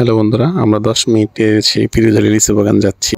Hello বন্ধুরা, আমরা 10 মিনিটে সেই পিরোজলি লিচু বাগান যাচ্ছি।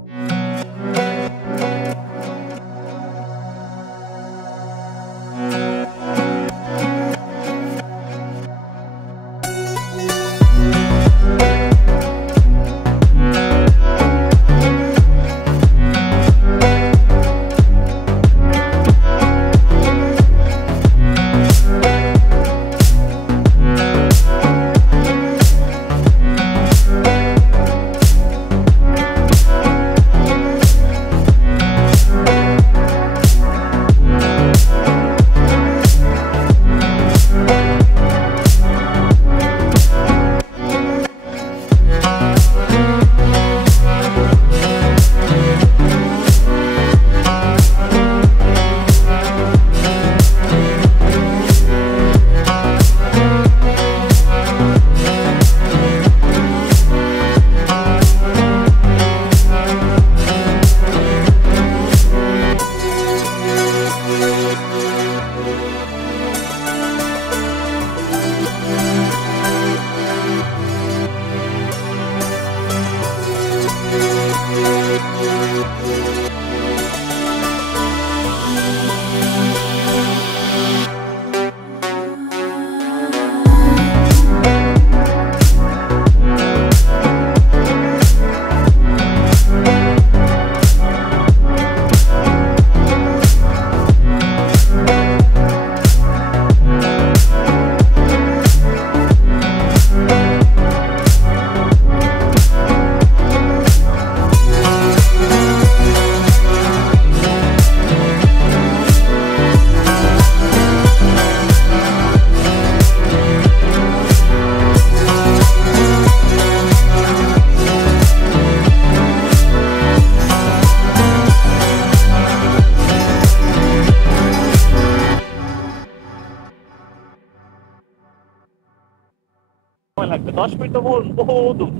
লাগবে 10 মিনিট তো বহু দূর।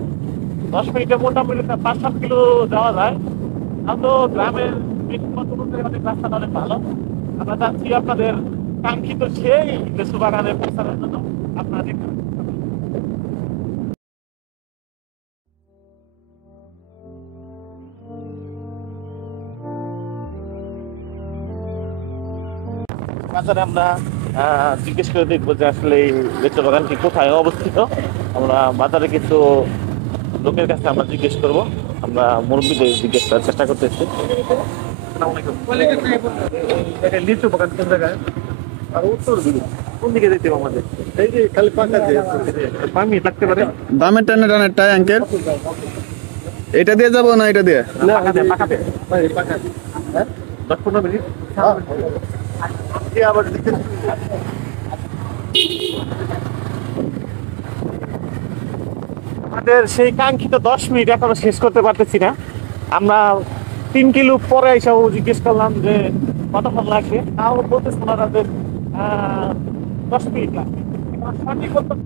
10 মিনিটে মোটামুটি 5-7 কিলো যাওয়া যায়। তো গ্রামের অনেক রাস্তাটা অনেক ভালো। আমরা যাচ্ছি আপনাদের কাঙ্ক্ষিত সেই লিচু বাগানে পৌঁছানোর জন্য। আপনাদের বাজারে আমরা জিজ্ঞেস করে দেখবো যে আসলে এই লিচু বাগানটি কোথায় অবস্থিত। আমরা বাজারে কিছু লোকের কাছে আমরা জিজ্ঞেস করবো। আমরা মুরব্বীদের জিজ্ঞেস করার চেষ্টা করতেছি। লিচু বাগান কোন জায়গায়? আর উত্তর দিকে কোন দিকে যেতে হবে আমাদের? এই যে খালি পাকা দিয়ে 5 মিনিট লাগতে পারে। দামের টানেরটাই আঙ্কেল, এটা দিয়ে যাবো না এটা দিয়ে? না, পাকাতে পাকা 10-15 মিনিট আবার আমাদের সেই কাঙ্ক্ষিত 10 মিনিট এখনো শেষ করতে পারতেছি না। আমরা 3 কিলো পরে এসব জিজ্ঞেস করলাম যে কতক্ষণ লাগবে, তাও বলতেছে ওনারা যে 10 মিনিট লাগবে। সঠিক উত্তর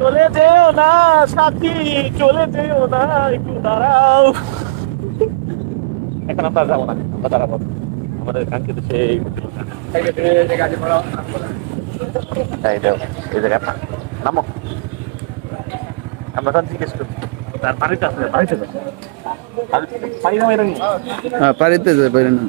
চলে যেও না সাথী, চলে যেও না, একটু দাঁড়াও। এখন আমরা যাবো না, আমরা দাঁড়াবো। আমাদের কাঙ্ক্ষিত সেই এই জায়গায় নামো। আমরা তখন জিজ্ঞেস করি তার বাড়িতে আছে, বাড়িতে যাবো। পারি না এরকম হ্যাঁ পারিতে যায় পারি না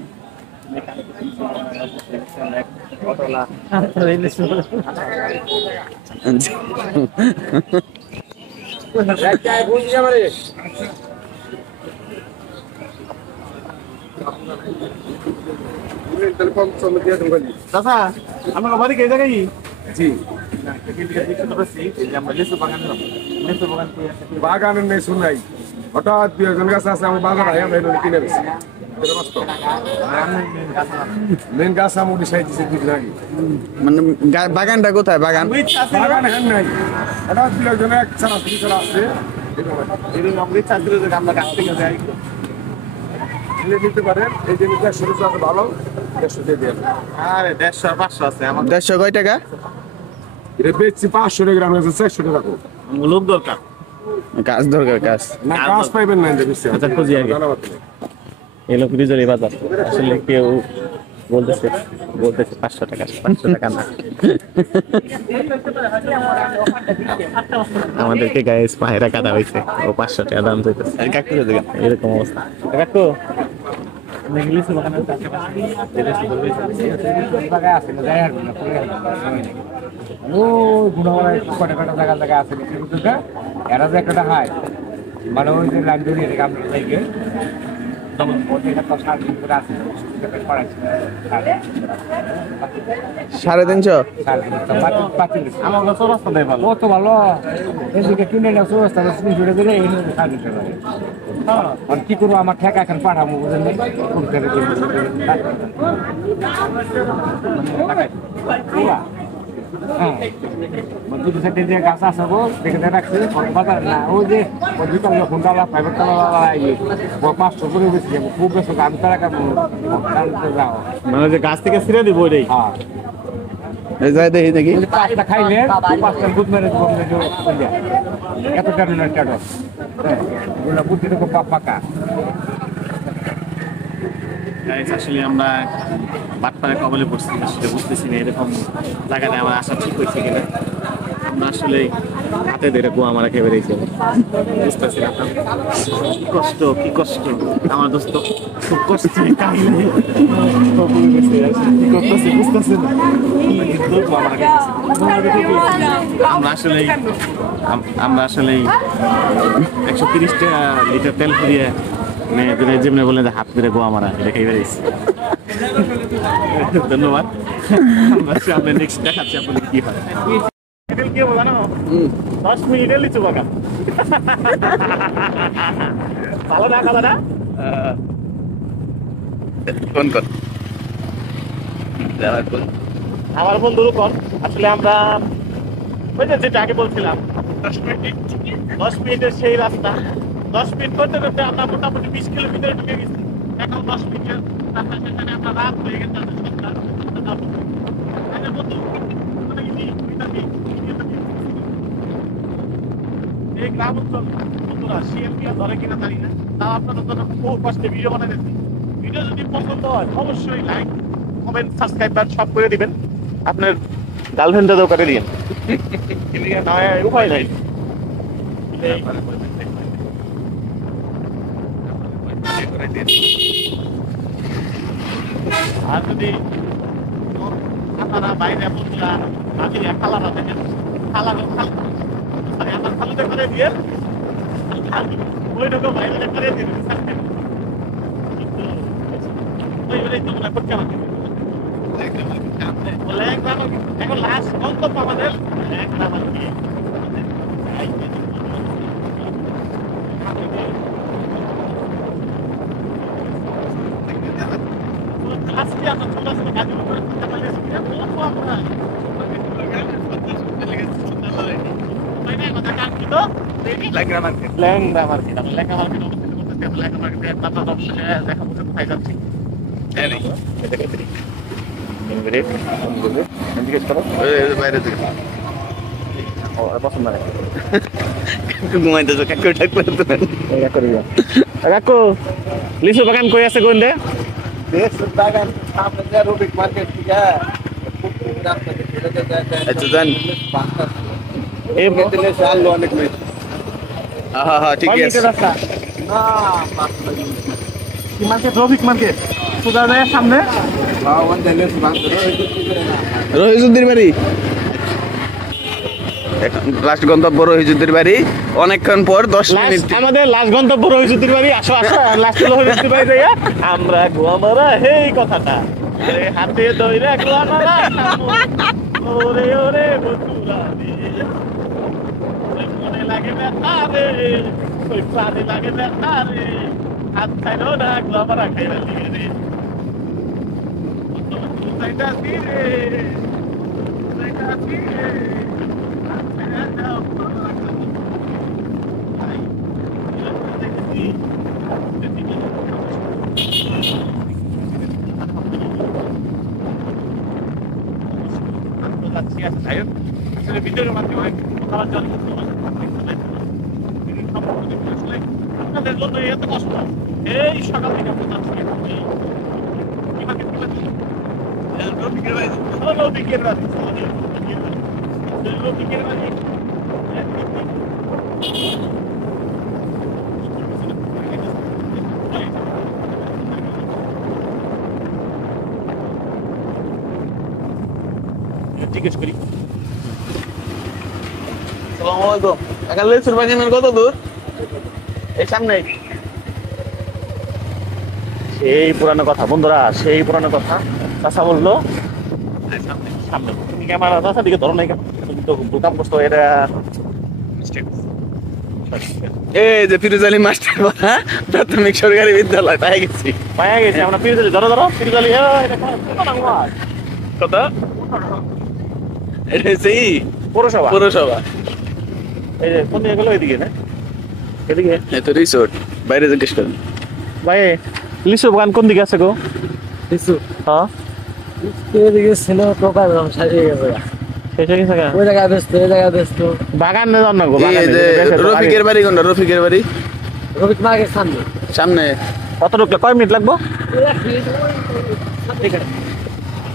চাচা আপনার বাড়ি কে জায়গায়? জি আমরা লিচু বাগান বাগানের নেই শুনাই হঠাৎ 2 জন গাছ আছে আমার বাগান আয় আমরা কিনে গেছি মেন গাছ আমার সাইড দিচ্ছে 2 দিন আগে মানে বাগানটা কোথায় বাগান বাগান হ্যাঁ নাই হঠাৎ 2 জন এক ছাড়া ছাড়া আছে আমরা গাছ থেকে যাই। নিতে পারেন এই জিনিসটা শুরু আছে ভালো 150 দিয়ে দেন আরে 150 500 আছে আমার 150 কয় টাকা এটা বেচছি 500 গ্রাম আছে 400 টাকা লোক দরকার। কাজ দরকার কাজ না গাছ পাইবেন না বেশি আচ্ছা খুঁজি আগে এলো ফ্রিজের বাজার আসলে কেউ বলতেছে 500 টাকা 500 টাকা না আমাদেরকে গায়ে পায়রা কাটা হয়েছে ও 500 টাকা দাম চাইতেছে আর কাকু এরকম অবস্থা কাকু ইংলিশ বাগানের ও গুণাবলী কটা কটা জায়গা আছে এরা যে একটা হয় মানে ওই যে লাইন ধরিয়ে রেখে আমরা থেকে তখন ওটা তো 3.5 করে আছে পড়াচ্ছি 350 আমার কাছে রাস্তা দেয় ভালো কত ভালো এদিকে কিনে না সুরস্তা শুনে জুড়ে দিলে এই সার দিতে পারে আর কি করবো আমার ঠেকা এখন পাঠাবো বুঝলেন হ্যাঁ দুটো সাইডে যে গাছ আছে গো দেখে রাখছে বাজার না ওই যে ওই দুটো ফোনটা প্রাইভেট তালা 500 করে বেশি যাবো খুব বেশি আমি তারা যাও মানে যে গাছ থেকে ছিঁড়ে দিব ওইটাই হ্যাঁ এই যাই দেখি দেখি পাঁচটা খাইলে 5টা দুধ মেরে দেবো এত টানো টাটো হ্যাঁ ওগুলো বুদ্ধিটা খুব পাকা আসলে আমরা বাটপাড়া কবলে পড়ছি সেটা বুঝতেছি না এরকম জায়গাটা আমার আসা ঠিক হয়েছে কিনা আমরা আসলে হাতে ধরে গোয়া মারা খেয়ে বেরিয়েছি বুঝতেছি না কি কষ্ট আমার দোস্ত খুব কষ্ট বুঝতেছি না কিন্তু গোয়া মারা আমরা আসলে 130 টাকা লিটার তেল ফুরিয়ে যেমনি বললেন যে হাত ধরে গোয়া মারা দেখাই বেরিয়েছি ধন্যবাদ আমরা নেক্সট দেখাচ্ছি আপনাদের কি হয় কি বলো জানো 10 মিনিটে লিচু বাগান ভালো না খাবা না কোন আমার বন্ধুর উপর আসলে আমরা ওই যে যেটা আগে বলছিলাম 10 মিনিটের সেই রাস্তা 10 মিনিট করতে করতে আমরা মোটামুটি 20 কিলোমিটার ঢুকে গেছি এখন 10 মিনিটের রাস্তা সেখানে আমরা রাত হয়ে গেছে এই গ্রাম অঞ্চল বন্ধুরা সিএমপি ধরে কিনা জানি না তাও আপনাদের জন্য খুব কষ্টে ভিডিও বানাইছি ভিডিও যদি পছন্দ হয় অবশ্যই লাইক কমেন্ট সাবস্ক্রাইব সব করে দিবেন আপনার গার্লফ্রেন্ডেরও করে দিন উপায় নাই আর যদি আপনারা বাইরে বন্ধুরা আমি খালারা দেখেন আমার খালুতে করে দিয়ে ওইটাকে বাইরে করে দিয়ে এখন লাস্ট গন্তব্য আমাদের আজকে আমরা চলে আসলে গাজীপুর ল্যাংড়া মার্কেট দেখা কোথায় যাচ্ছি মিনিট জিজ্ঞেস করো। বাইরে থেকে ও পছন্দ নাই ঘুমাইতেছো কাকু ডাকলে তুমি কাকু লিচু বাগান কই আছে কোন দে বাগান সামনে যে রুবিক মার্কেট থেকে আচ্ছা জান এই দিলে চাল অনেক বেশি হ্যাঁ হ্যাঁ ঠিক আছে না কি মার্কেট রফিক মার্কেট সুদা যায় সামনে বাগান দিলে বাগান রহিজুদ্দির বাড়ি লাস্ট গন্তব্য রহিজুদ্দির বাড়ি অনেকক্ষণ পর 10 মিনিট আমাদের লাস্ট গন্তব্য রহিজুদ্দির বাড়ি আসো আসো লাস্ট রহিজুদ্দির বাড়ি যাইয়া আমরা গোয়ামারা এই কথাটা আরে হাতে দইরা গোয়ামারা ওরে ওরে বন্ধুরা মনে লাগে ব্যথা রে ওই প্রাণে লাগে ব্যথা রে হাত খাইলো না গোয়ামারা খাইলা লিগে রে যাইতা রে যাইতা রে ভিডিওর মাধ্যমে আপনাদের জন্য এত কষ্ট এই সকাল থেকে জিজ্ঞেস করি আসসালামু আলাইকুম এখানে লিচুর বাগানের কত দূর এই সামনে সেই পুরানো কথা বন্ধুরা সেই পুরানো কথা চাষা বললো সামনে তুমি ক্যামেরা চাষা দিকে ধরো নাই তুমি তো কাম করছো এটা এই যে ফিরোজ আলী মাস্টার পড়া প্রাথমিক সরকারি বিদ্যালয় পাই গেছি পায়া গেছে আমরা পিরজালি ধরো ধরো পিরজালি এটা কত এটা সেই পৌরসভা পৌরসভা এই যে কোন দিকে গেলো এদিকে না এদিকে এই তো রিসোর্ট বাইরে জিজ্ঞেস করেন ভাই লিচু বাগান কোন দিকে আছে গো কিছু হ্যাঁ এদিকে ছিল টোকার দাম সারিয়ে গেছে শেষ হয়ে গেছে ওই জায়গায় ব্যস্ত ওই জায়গায় ব্যস্ত বাগান না যান না গো এই যে রফিকের বাড়ি কোনটা রফিকের বাড়ি রবিক মার্কেট সামনে সামনে কতটুকু কয় মিনিট লাগবো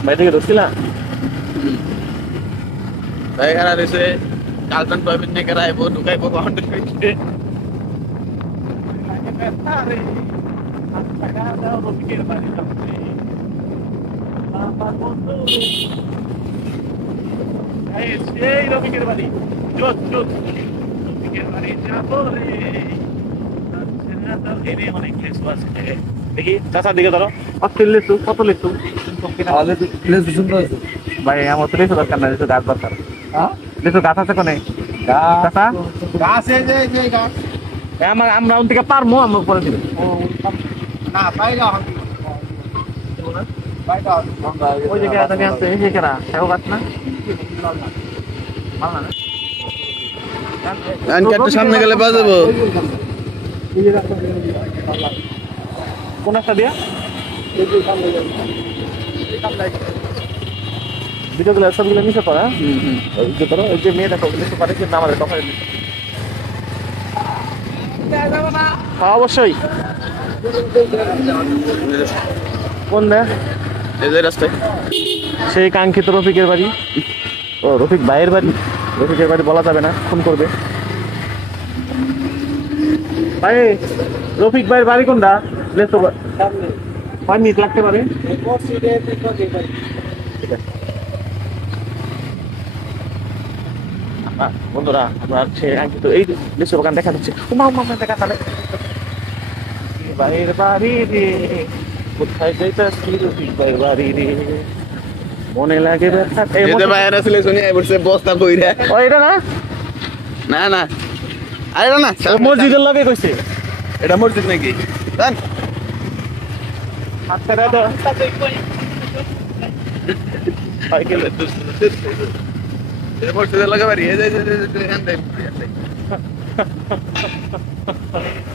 ভাই থেকে ঢুকছিলাম ভাই খারাপ হয়েছে গার্লফ্রেন্ড বয়ফ্রেন্ড নিয়ে কেরাইবো ঢুকাইবো কাউন্টার করে সেই রফিকের বাড়ি জোত জোত রফিকের বাড়ি যাবো রে অনেক লিচু আছে দেখি চাষার দিকে ধরো অস্থির লিচু কত লিচু সুন্দর ভাই আমার তো লিচু দরকার না লিচু গাছ দরকার লিচু গাছ আছে কোনে চাষা গাছ এই যে গাছ আমার আমরা ওন থেকে পারবো আমরা পরে দিব না পাইলা পাইলা ওই জায়গায় তুমি আসছে এই জায়গাটা সেও গাছ না ভালো না একটু সামনে গেলে বাজাবো কোন একটা দিয়া ভিডিওগুলো সবগুলো নিচে পড়া ওই যে ধরো ওই যে মেয়েটা নিচে পারে কিন্তু আমাদের কথা হ্যাঁ অবশ্যই কোন দেয় এই যে রাস্তায় সেই কাঙ্ক্ষিত রফিকের বাড়ি ও রফিক ভাইয়ের বাড়ি রফিকের বাড়ি বলা যাবে না ফোন করবে ভাই রফিক ভাইয়ের বাড়ি কোনটা লেসো সামনে 5 মিনিট লাগতে পারে বন্ধুরা আমরা সে কাঙ্ক্ষিত এই লেসো বাগান দেখা যাচ্ছে দেখা তাহলে ভাইয়ের বাড়ি রে কোথায় যাইতাছি রফিক ভাইয়ের বাড়ি রে মনে লাগে ব্যথা এই যে বাইরে আসলে শুনি বসে বস্তা কইরা ও এটা না না না আরে না মসজিদের লগে কইছে এটা মসজিদ নাকি জান আচ্ছা দাদা হয় গেলে এই মসজিদের লাগা বাড়ি এই যে এখান থেকে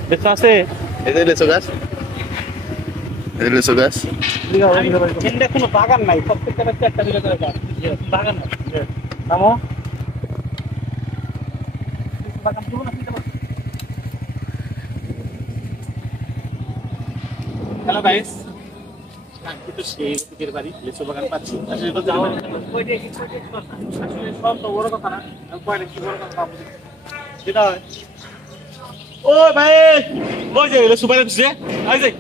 দেখছ আছে এই যে লেচু গাছ এই লিচু গাছ। এখানে কোনো বাগান নাই, প্রত্যেকটা বাড়িতে একটা দুটো করে গাছ, বাগান নাই। নামো বাগান পুরো না। হ্যালো গাইস, কিন্তু সেই লোকের বাড়ি লিচু বাগান পাচ্ছি। আসলে তো যাওয়ার আসলে সব তো বড় কথা না, কয়টা কি বড় কথা পাবো সেটা হয়। ও ভাই, ওই যে লিচু বাগান দিচ্ছে, আই যাই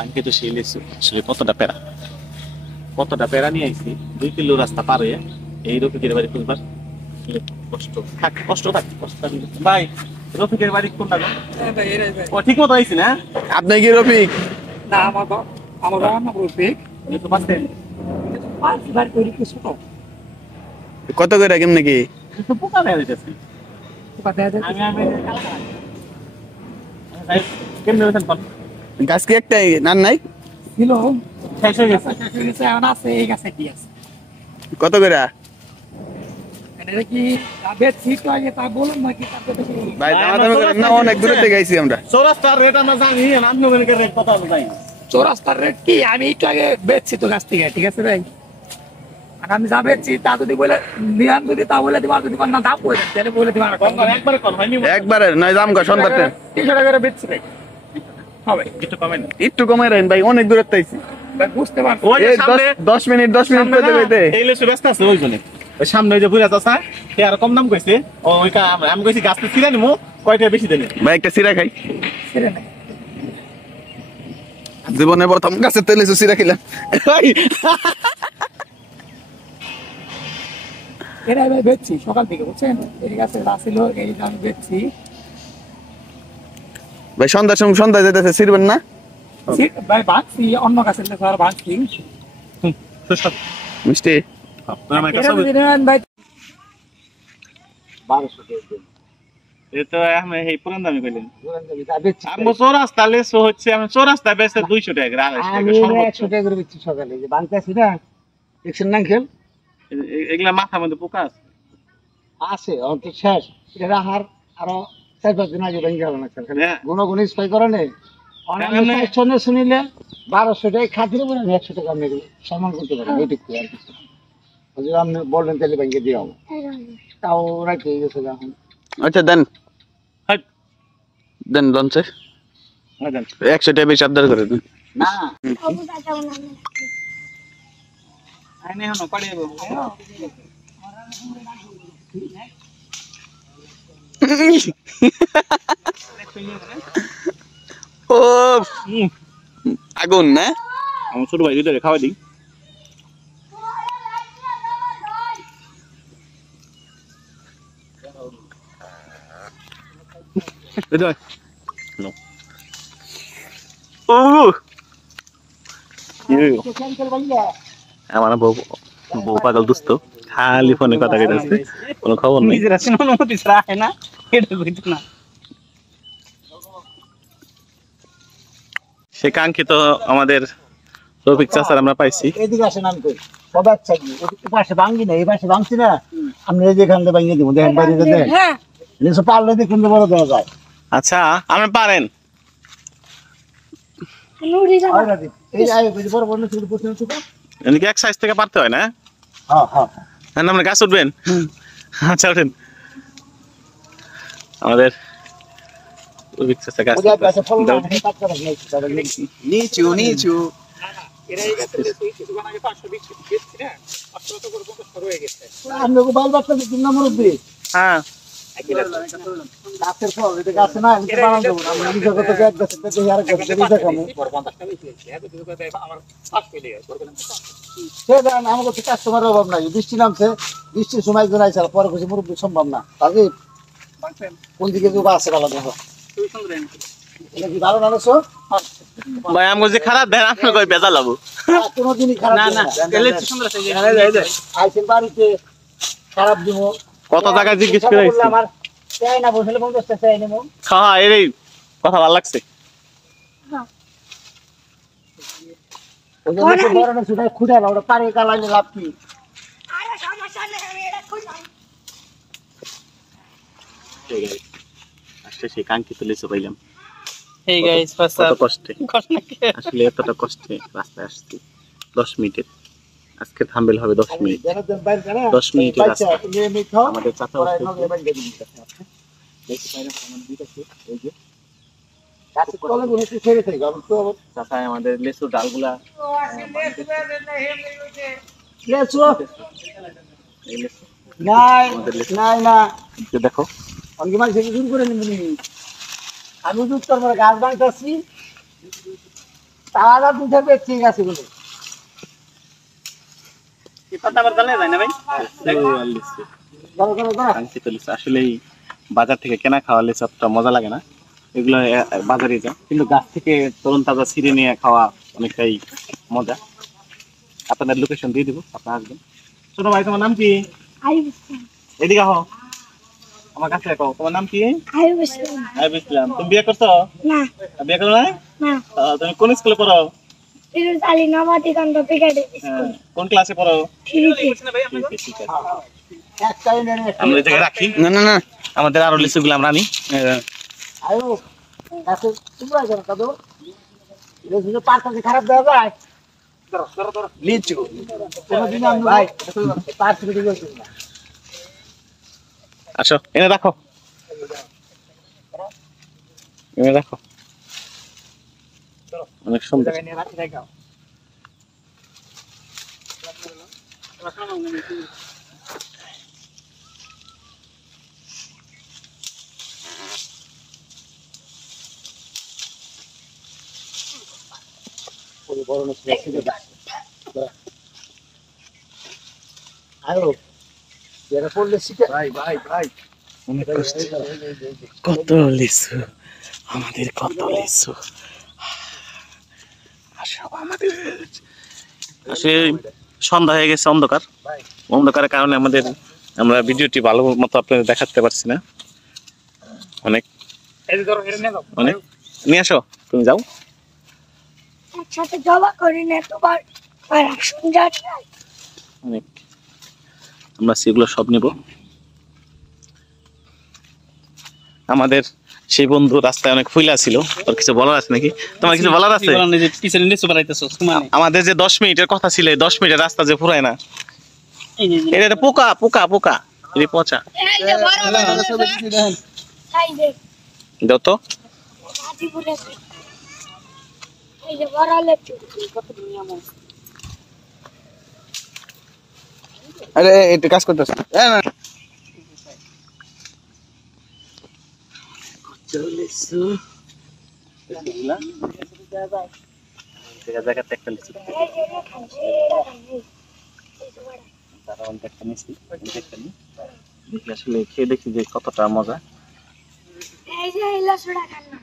আজকে তো সেই লিচু আসলে কতটা প্যারা নিয়ে আইছি। 2 কিলো রাস্তা পার হয়ে এই রফিকের বাড়ি খুঁজবার কষ্ট থাকে ভাই। রফিকের বাড়ি কোনটা গো? ও ঠিক মতো আইছি না? আপনি কি রফিক? না আমার বাবার নাম রফিক। এই তো পাচ্ছেন বাড়ি তৈরি কিছু তো কত করে কেমনে কি? তো পোকা দেয়া যাচ্ছে। আমি কেমনে হয়েছেন কোন গাছ কি একটাই না নাই? ছিল শেষ হয়ে গেছে। এখন আছে, এই গাছে কি আছে কত করে? এটা কি বেচছি তো আগে তা বলুন নাকি তারপরে বেশি ভাই দামাদামি করেন না, অনেক দূরে থেকে আইছি আমরা। চৌরাস্তার রেট আমরা জানি, রামনগরের রেট কত আমরা জানি। চৌরাস্তার রেট কি আমি একটু আগে বেচছি তো গাছ থেকে, ঠিক আছে ভাই? আর আমি যা বেচছি তা যদি বলে নিয়ান, যদি তা বলে দিবা, যদি না দাম বলে দেন তাহলে বলে দিবা একবারে কম হয়নি, একবারে নয় দাম কর সন্ধ্যাতে 300 টাকা করে বেচছি ভাই। হবে একটু কমেন। একটু কমাই রাখেন ভাই, অনেক দূরে আইছি। ভাই বুঝতে পারছো? ওই যে এই সামনে 10 মিনিট সামনে কইতে না, কইতে এই লেসু ব্যস্ত আছে ওই জন্য। ওই সামনে ওই যে বুড়া চাচা, সে আর কম দাম কইছে। ওই আমি কইছি গাছ তো ছিঁড়ে নিমু, কয়টা বেশি দেন। ভাই একটা সিরা খাই। ছেড়ে নাই। জীবনে প্রথম গাছের তেলে সিরা খেলাম ভাই। এরাই ভাই বেচছি সকাল থেকে, বুঝছেন? এই গাছের ছিল, এই যে আমি বেচছি। ভাই সন্ধ্যা যেতেছে সিরবেন না? ভাই ভাঙছি, অন্য গাছের লেখা আর ভাঙছি। মিষ্টি এরা যদি নেন ভাই এই তো আমি এই পুরান দামি কইলেন। আমগো চৌরাস্তা লেসু হচ্ছে, আমি চৌরাস্তা বেচতে 200 টাকা করে, 250 টাকা সর্বোচ্চ। 100 টাকা করে বেচছি সকালে, যে ভাঙতেছি না দেখছেন না খেল এগুলা মাথার মধ্যে পোকা আছে। আছে অন্ত শেষ। এটা রাহার আরো 4-5 দিন আগে ভেঙে গেল না স্যার। হ্যাঁ। গুণ স্প্রে করে নেই অনেক শুনিলে 1200 টাকা খাতিরে বলে 100 টাকা আপনি সম্মান করতে পারেন, এইটুকু আর কিছু। যদি আপনি বললেন তাহলে ভেঙে দিয়ে হবো, তাও রাখতে গেছে এখন। আচ্ছা দেন হাই দেন লঞ্চে দেন 100 টাকা বেশি আবদার করে দেন। না আইনে হনো পাড়ে ও আগুন না? আমার ছোট ভাই দুইটা খাওয়া দিই। আমার বউ পাগল দুস্থ, খালি ফোনে কথা কইতাছে, কোনো খবর নেই। নিজের আছে অনুমতি ছাড়া হয় না, এটা কইতো না। সে কাঙ্ক্ষিত আমাদের রফিক চাচার আমরা পাইছি। এদিকে আসেন, আমি কই সব আচ্ছা কি এই পাশে ভাঙি না, এই পাশে ভাঙছি না, আমরা এই যেখান থেকে ভাঙিয়ে দিব, দেখেন বাইরে দেখেন এসব পারলে দেখুন বড় দেওয়া যায়। আচ্ছা আপনি পারেন? এই আয় বড় বড় ছোট ছোট ছোট। এদিকে এক সাইজ থেকে পারতে হয় না? হ্যাঁ হ্যাঁ না আমরা গাছ উঠবেন? আচ্ছা উঠেন। আমাদের রফিক চাচা গাছ ওই পাশে ফল না উঠবে। কাট করা নেই তাহলে নিচু এরা এই গাছে কিছুক্ষণ আগে 520 বেচছি না, 500 করে 50 হয়ে গেছে। আমরা কো বাল বাচ্চা দিন না মুরব্বি হ্যাঁ গাছের ফল এটা গাছ না, এটা বানান দেব না, আমরা নিজে কত গাছ গাছ থেকে আর গাছ থেকে দেখামু। 50 টাকা বেশি এত কিছু করে আমার 5 পেলে করবেন। সেটা আমাদের কাছে কাস্টমারের অভাব নাই, বৃষ্টি নামছে, বৃষ্টির সময় জন্য আইসাল পরে কিছু মুরব্বি সম্ভব না। তাহলে কোন দিকে যাবো আছে ভালো দেখো, খুবই সুন্দর এনেছে। এটা কি ভালো নালেছো? ভাই আমাকে যে খারাপ দেন আপনি কই বেজা লাভ। কোনো দিনই খারাপ না দিবো না না। এলে সুন্দর আছে। আইসেন বাড়িতে খারাপ দিব, কত টাকা জিজ্ঞেস করে আইছি। আমার চাই না বসলে 50 টাকা চাই নেবো। হ্যাঁ এই কথা ভালো লাগছে। ওই যে লোকে বড় না সেটা খুঁড়ে না, ওটা পারে কালাইলে লাভ কি? কষ্টে সেই কাঙ্ক্ষিত লিচু পাইলাম। Hey guys, what's কত up? কষ্টে, আসলে এতটা কষ্টে রাস্তায় আসছি 10 মিনিটের। আজকে থাম্বেল হবে 10 মিনিট, 10 মিনিটের রাস্তা। আমাদের চাচা চাচা আমাদের লেচুর ডালগুলা এই লেচু আমাদের লেচু দেখো। আমি তো তোর গাছ বাঁধতেছি, তারা দুধে বেশি গেছে বলে কাঙ্ক্ষিত লিচু আসলেই বাজার থেকে কেনা খাওয়া লিচু অতটা মজা লাগে না, এগুলো বাজারে যা, কিন্তু গাছ থেকে তরুণ তাজা ছিঁড়ে নিয়ে খাওয়া অনেকটাই মজা। আপনাদের লোকেশন দিয়ে দিব, আপনারা আসবেন। ছোট ভাই তোমার নাম কি? এদিকে আহ, আমার কাছে দেখো, তোমার নাম কি? আইব ইসলাম। তুমি বিয়ে করছো? না বিয়ে করো নাই? না তুমি কোন স্কুলে পড়ো? ফিরোজ আলী নবাতি কান্ড পিকেটে কোন ক্লাসে পড়ো? ঠিক আছে। আমরা এই জায়গায় রাখি, না না না আমাদের আরো লিচুগুলো আমরা আনি। আয়ো গাছে তোমরা কেন কাদো রেসিপি পারতে খারাপ দেওয়া যায় লিচু কোনদিন আমি ভাই পারতে দিতে বলছি না। আসো এনে রাখো, এনে রাখো, অনেক সুন্দর। আয়ো যেটা পড়লে শিখে অনেক কষ্ট, কত লিচু, আমাদের কত লিচু। আমাদের আসলে সন্ধ্যা হয়ে গেছে, অন্ধকার, অন্ধকারের কারণে আমরা ভিডিওটি ভালো মতো আপনাদের দেখাতে পারছি না। অনেক অনেক নিয়ে আসো, তুমি যাও। একসাথে জবা করি না তোমার আর শুনজা অনেক আমরা সেগুলো সব নিব। আমাদের সেই বন্ধু রাস্তায় অনেক ফুইলা ছিল, তোর কিছু বলার আছে নাকি? তোমার কিছু বলার আছে? আমাদের যে 10 মিনিটের কথা ছিল, 10 মিনিটের রাস্তা যে ফুরায় না, এটা পোকা পোকা পোকা, এটা পচা। দাও তো, এই যে বড়ালে আরে একটু কাজ করতেছ আসলে খেয়ে দেখি যে কতটা মজা। এই যে ইলাস খান না